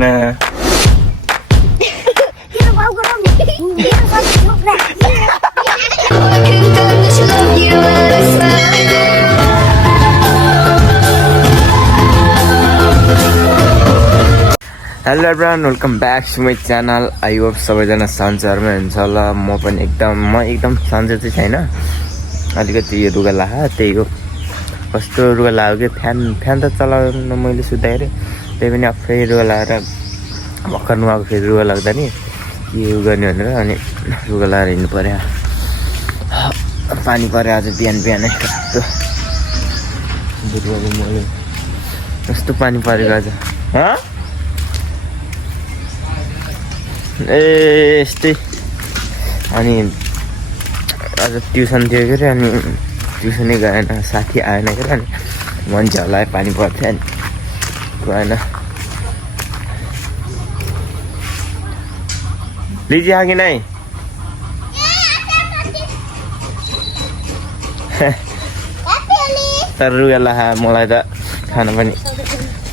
Nah. Hello everyone, welcome back to my channel. I hope सबैजना सन्चरमा हुन्छ होला। म एकदम सन्चै चाहिँ छैन, अलिकति रुगा लाग्यो। त्यही हो, कस्तो रुगा लाग्यो कि फ्यान त चलाउन मैले सुताएँ, त्यही पनि आफै रुगा लगाएर भर्खर नुहाएको, फेरि रुगा लाग्दा नि के गर्ने भनेर अनि रुगा लगाएर हिँड्नु पर्यो। पानी पर्यो आज बिहानै, कस्तो पानी परेको आज। यस्तै अनि आज ट्युसन थियो के अरे, अनि ट्युसनै गएन, साथी आएन के अरे, अनि मान्छे होला पानी पर्थ्यो अनि गएन। लिजी आयो कि नै? तर रुगा लाहा मलाई त खानु पनि,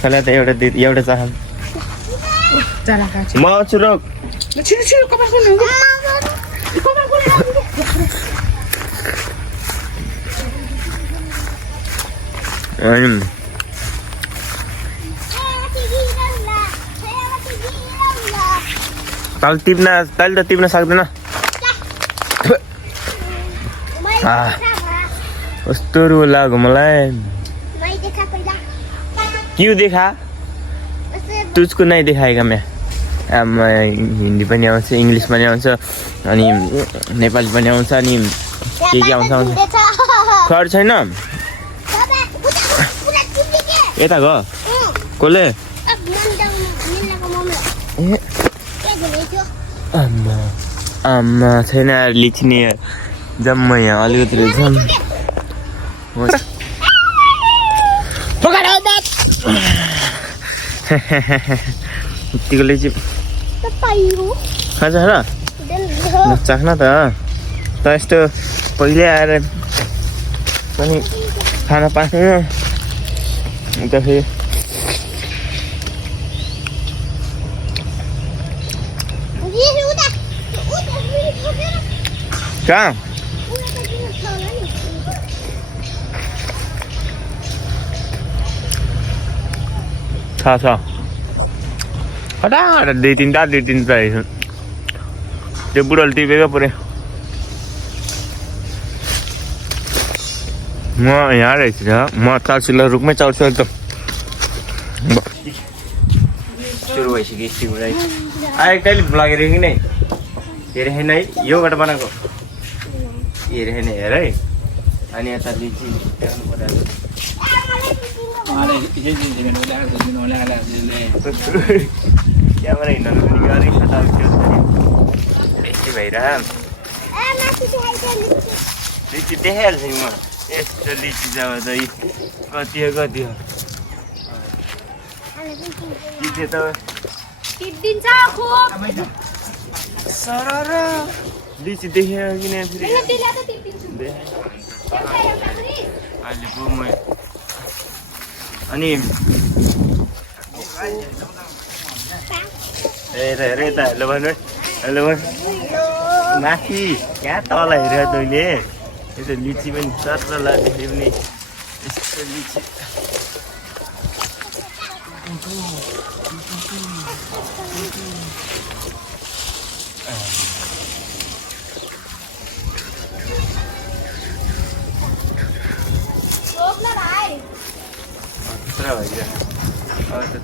मलाई त एउटा चाह। म आउँछु रोक। तैँले त टिप्न सक्दैन। कस्तो रुगा लाग्यो मलाई। क्यों देखा? तुझको नहीं देखाएगा मैं। हिन्दी पनि आउँछ, इङ्ग्लिस पनि आउँछ, अनि नेपाली पनि आउँछ, अनि के आउँछ। खर छैन यता गयो कसले? आम्मा छैन लिचिने जम्मा यहाँ अलिकति रहेछ। यतिको लिची खान्छ र चाख्न त यस्तो पहिले आएर पनि खान पाएन अन्त फेरि कहाँ छ हटा दुई तिनवटा रहेछ। त्यो बुढोले टिपेको पुरै। म यहाँ रहेछ, म चल्छु, रुखमै चल्छु। एकदम सुरु भइसक्यो स्टिङ राइस। आयो कहिले लगेर कि नै हेरे होइन है, योबाट बनाएको हेरे होइन हेर है। अनि यता लिची त्यहाँबाट हिँड्नु पनि गाह्रै छ। यस्तै भइरह लिची देखाइहाल्छु नि म। यस्तो लिची जब चाहिँ कति हो त सर लिची देखेर किन फेरि अहिले पो म अनि हेर यता हेलो भन्नु, हेलो भन्नु माथि कहाँ तल हेरेर तैँले। यस्तो लिची पनि चर्र लाग्यो पनि यस्तो लिची।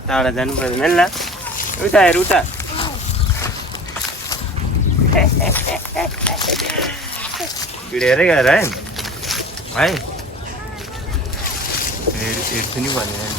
टाढा जानु पर्दैन ल, उता हेर उता। भिडियोरै गएर है हेर्छु नि भनेर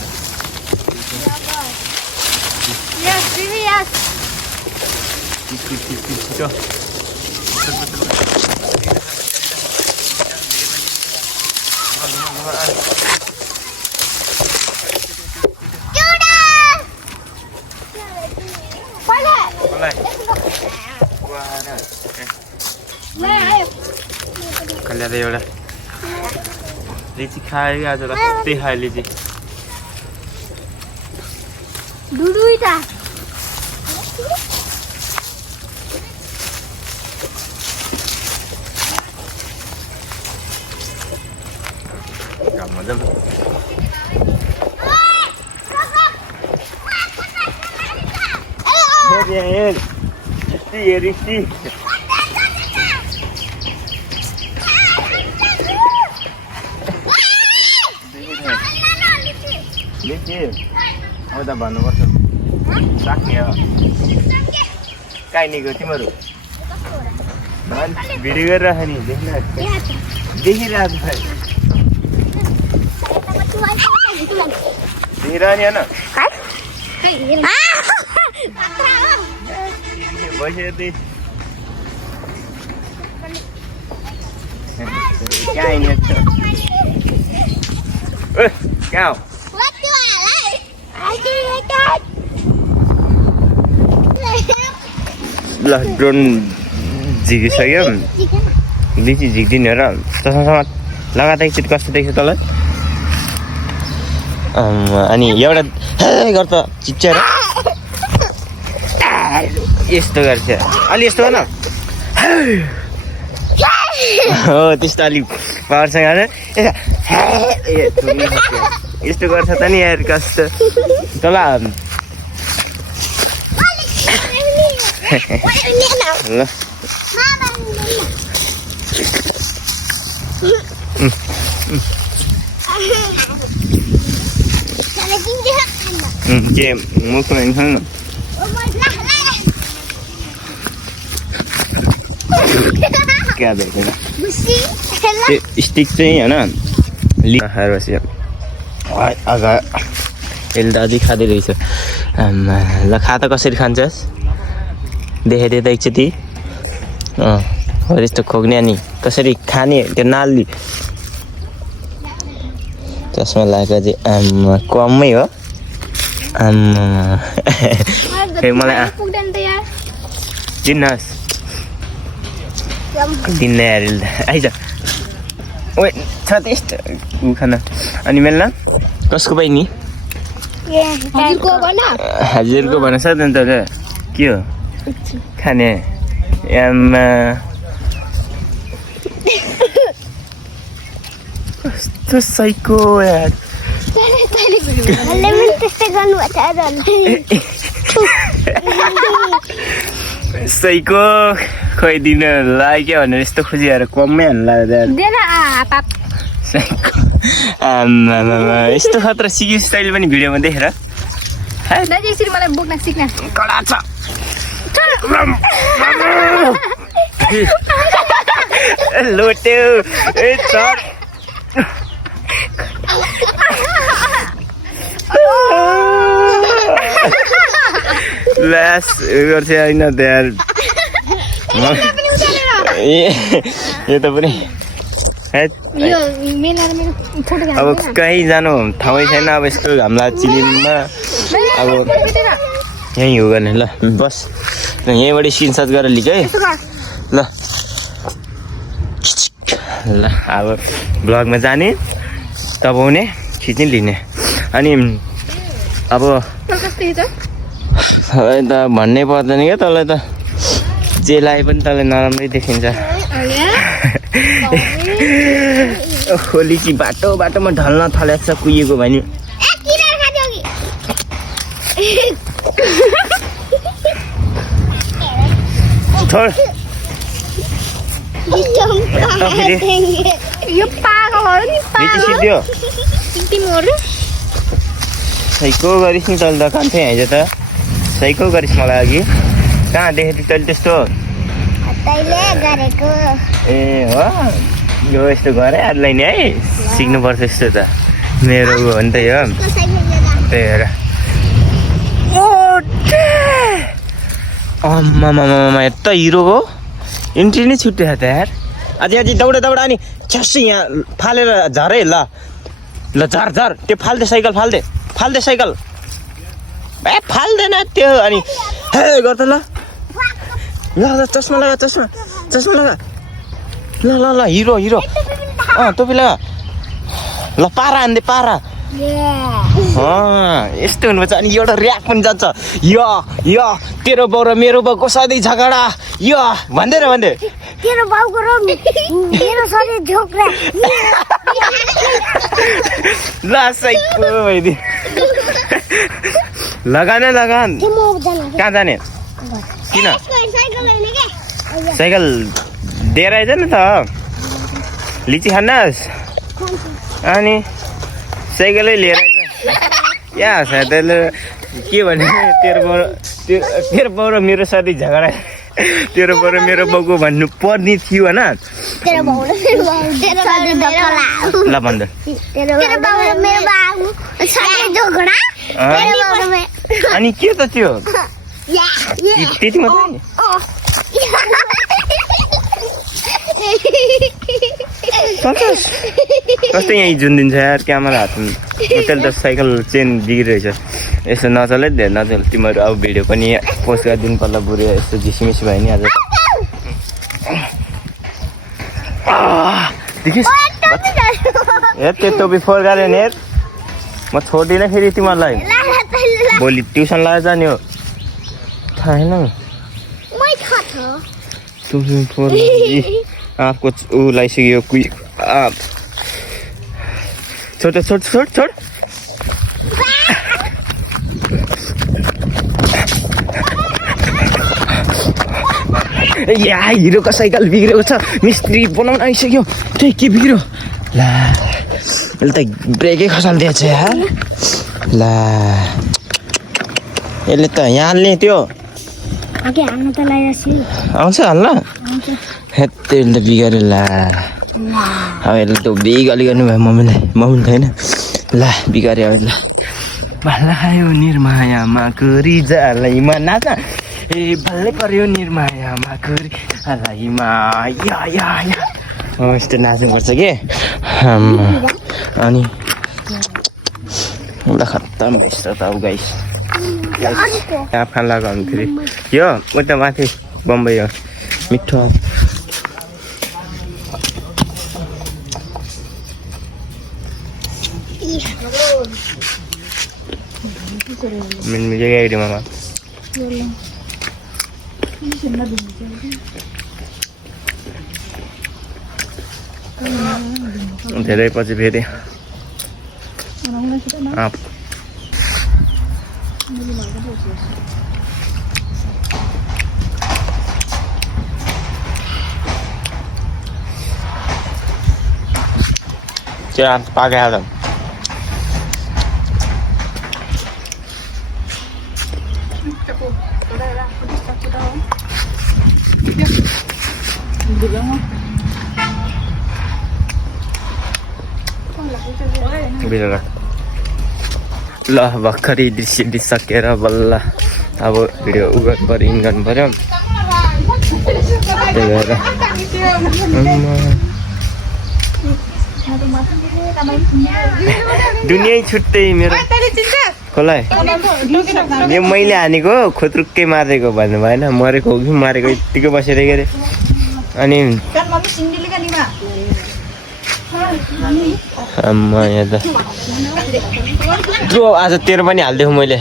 कल्याण एउटा लिची खायो आज कस्तै खायो लिची। दुईटा त भन्नुपर्छ राख्ने हो कहीँ निको तिमीहरू भिडियो गरिराख नि देखिरहेको छ देखिरहने होइन भइसक्यो कहाँ हो ल ड्रोन झिकिसक्यो बेसी झिक्दिने र चस्मासँग लगातार एकचोटि कस्तो देख्छ तँलाई अनि एउटा गर्छ चिच्याएर यस्तो गर्छ अलि यस्तो भन हो त्यस्तो अलिक पावरसँग यस्तो गर्छ त नि यार कस्तो तँलाई ल के मुखमा खानु न क्या भेट्दैन त्यो स्टिक चाहिँ होइन लिएर बस्यो अगा यसले त अझै खाँदै रहेछ ल खा त कसरी खान्छस् देखाइदिए त एकचोटि हो यस्तो खोक्ने अनि कसरी खाने त्यो नाली चस्मा लगाएको चाहिँ कमै हो मलाई दिनुहोस् दिन्न यार आइज ओ छ त्यस्तो खाना अनि मेल्ला कसको बहिनी हजुरको भन सक्छ नि त के हो खाने आमा कस्तो साइको यार साइको खुवाइदिन लाग्यो भनेर यस्तो खोजिएर कमै हाल्नु लाग्यो यस्तो खतरा सिक्यो स्टाइल पनि भिडियोमा देखेर मलाई बोक्न सिक्न कडा छ लोट्यो ए चट लास गर्छ होइन यार यो त पनि अब कहीँ जानु ठाउँै छैन अब यस्तो हामीलाई चिलिममा अब यहीँ हो गर्ने ल बस यहीँबाट स्क्रिनसट गरेर लिक है ल ल अब ब्लगमा जाने दबाउने खिच्ने लिने अनि अब तँलाई त भन्नै पर्दैन क्या तँलाई त जे लाए पनि तँलाई नराम्रै देखिन्छ होली कि बाटोमा ढल्न थालेको छ कुहिएको भने यो पागलहरु नि सिद्धियो साइको गरिस् नि तैँले दोकान थिएँ हिजो त साइको गरिस् मलाई अघि कहाँ देखेको थिएँ तैँले त्यस्तो ए हो यो यस्तो गरे आजलाई नि है सिक्नुपर्छ यस्तो त मेरो हो नि त यो त्यही भएर आम्मामामा यता हिरो हो इन्ट्री नै छुट्यो त यार अझै दौड अनि छ्यासी यहाँ फालेर झरे ल झर त्यो फाल्दे साइकल फाल्दे साइकल ए फाल्दैन त्यो अनि हे गर्छ ल चस्मा लगा ल हिरो टोपी लगा ल पारा हान्दे पारा यस्तो हुनुपर्छ अनि एउटा ऱ्याक पनि जान्छ यो तेरो बाउ र मेरो बाउको सधैँ झगडा यो भन्दै तेरो बाउको र मेरो सधैँ झोक्रा ल साइको भइदियो लगान कहाँ जाने किन साइकल दिएर आइज न त लिची खानुहोस् अनि साइकलै लिएर आइज यहाँ सायद के भने तेरो बाउ र मेरो साथी झगडा तेरो बाउ र मेरो बाउको भन्नु पर्ने थियो होइन ल भन्छ अनि के त त्यो त्यति मात्रै कस्तो यहीँ जुन दिन छ यार क्यामेरा हातमा त्यसले त साइकल चेन बिग्रिरहेछ यसो नचलै धेरै नचल तिमीहरू अब भिडियो पनि पोस्ट गरिदिनु पर्ला बुढो यस्तो झिसिमिसी भयो नि आज हे त्यो टोपी फोहोर गऱ्यो नि म छोड्दिनँ फेरि तिमीहरूलाई भोलि ट्युसन लगाएर जाने हो थाहा छैन फोहोर आँपको ऊ लगाइसक्यो कुइ छोड छोड छोड छोड या हिरोको साइकल बिग्रेको छ मिस्त्री बनाउन आइसक्यो त्यही के बिग्रियो ला यसले त ब्रेकै खसालिदिएछ यार ला यसले त यहाँ हाल्ने त्यो आउँछ हाल्न त्यसले त बिगाऱ्यो ला अब यसले त बिगाली गर्नु भयो मम्मीले छैन ला बिगाऱ्यो अब ल भल्ला खायो निर्मायामा रिजालैमा नाच ए भल्लै पर्यो निर्मायामा रिजालैमा या या या यस्तो नाच्नुपर्छ के अनि एउटा खत्तम भएछ त अब गाइस यहाँ खान लगाउनु फेरि यो उता माथि बम्बई हो मिठो मिलेगा आइडिया मामा धेरै पछि फेरि Jangan pakai helm. Bila lah भर्खरै दृश्य दिइसकेर बल्ल अब भिडियो उगत पऱ्यो इन गर्नु पऱ्यो त्यही भएर दुनियाँ छुट्टै मेरो खोला यो मैले हानेको खोत्रुक्कै मारेको भन्नु भएन मरेको हो कि मारेको यत्तिकै बसेर गरे अनि यहाँ त आज तेरो पनि हालिदिएको मैले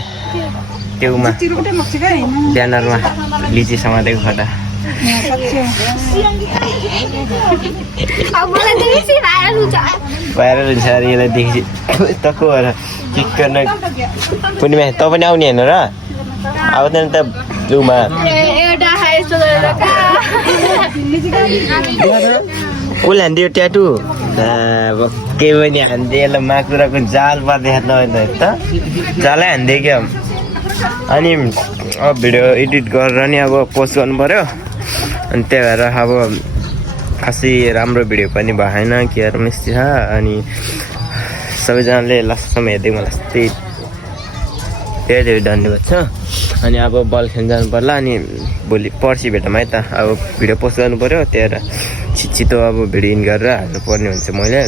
त्योमा ब्यानरमा लिची समातेको खटा भाइरल हुन्छ अरे यसलाई देखेपछि तको भएर किक गर्न पूर्णिमा तँ पनि आउने होइन र आउँदैन त उमा उसले हान्दियो ट्याटु के पनि हान्दियो यसलाई माकुराको जाल पार्दै हाल्नु त जालै हान्दियो क्या अनि अब भिडियो एडिट गरेर नि अब पोस्ट गर्नु पऱ्यो अनि त्यही भएर अब खासै राम्रो भिडियो पनि भएन के मिस्टी छ अनि सबैजनाले लास्टसम्म हेर्दै मलाई धेरै धेरै धन्यवाद छ अनि अब बल खेल्न जानु पर्ला अनि भोलि पर्सि भेटौँ है त अब भिडियो पोस्ट गर्नु पऱ्यो त्यही भएर छिटो अब भिडियो इन गरेर हाल्नु पर्ने हुन्छ मैले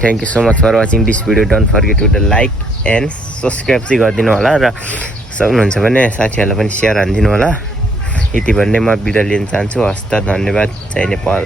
thank you so much for watching this video don't forget to the like and subscribe चाहिँ गरिदिनु होला र सक्नुहुन्छ भने साथीहरूलाई पनि सेयर हानिदिनु होला यति भन्दै म बिदा लिन चाहन्छु हस्त धन्यवाद जय नेपाल।